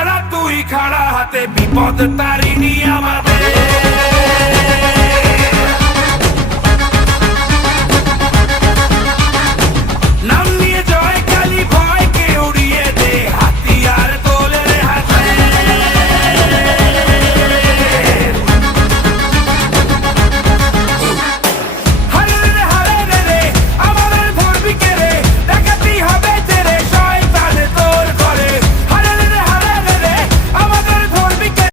খাড়া তুই খাড়া হাতে বিপদ তারিনি আমাদের।